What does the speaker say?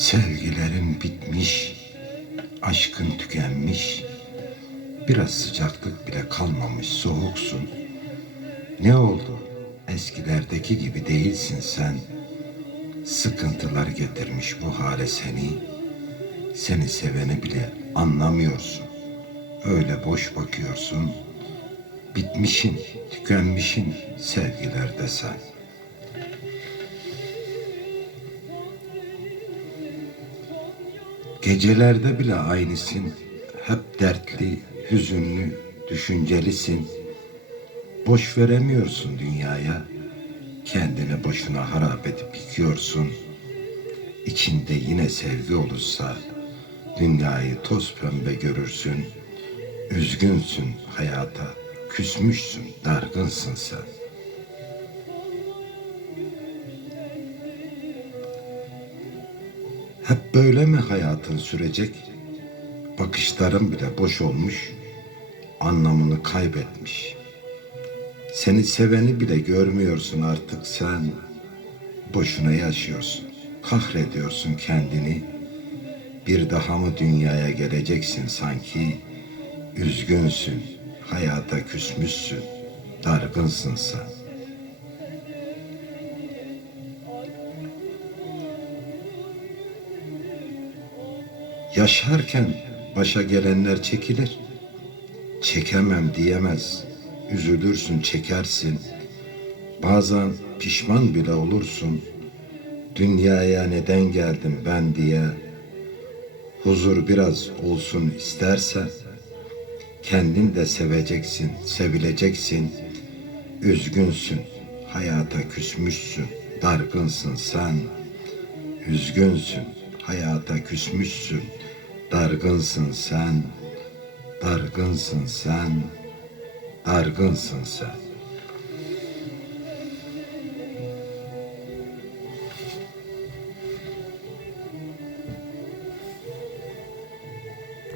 Sevgilerin bitmiş, aşkın tükenmiş, biraz sıcaklık bile kalmamış soğuksun. Ne oldu? Eskilerdeki gibi değilsin sen. Sıkıntılar getirmiş bu hale seni. Seni seveni bile anlamıyorsun. Öyle boş bakıyorsun. Bitmişin, tükenmişin sevgilerde sen. Gecelerde bile aynısın. Hep dertli, hüzünlü, düşüncelisin. Boş veremiyorsun dünyaya. Kendini boşuna harap edip yıkıyorsun. İçinde yine sevgi olursa dünyayı toz pembe görürsün. Üzgünsün hayata, küsmüşsün, dargınsın sen. Hep böyle mi hayatın sürecek? Bakışların bile boş olmuş, anlamını kaybetmiş. Seni seveni bile görmüyorsun artık sen. Boşuna yaşıyorsun, kahrediyorsun kendini. Bir daha mı dünyaya geleceksin sanki? Üzgünsün, hayata küsmüşsün, dargınsın sen. Yaşarken başa gelenler çekilir. Çekemem diyemez. Üzülürsün, çekersin. Bazen pişman bile olursun. Dünyaya neden geldim ben diye. Huzur biraz olsun isterse kendin de seveceksin, sevileceksin. Üzgünsün, hayata küsmüşsün, dargınsın sen. Üzgünsün, hayata küsmüşsün, dargınsın sen, dargınsın sen, dargınsın sen.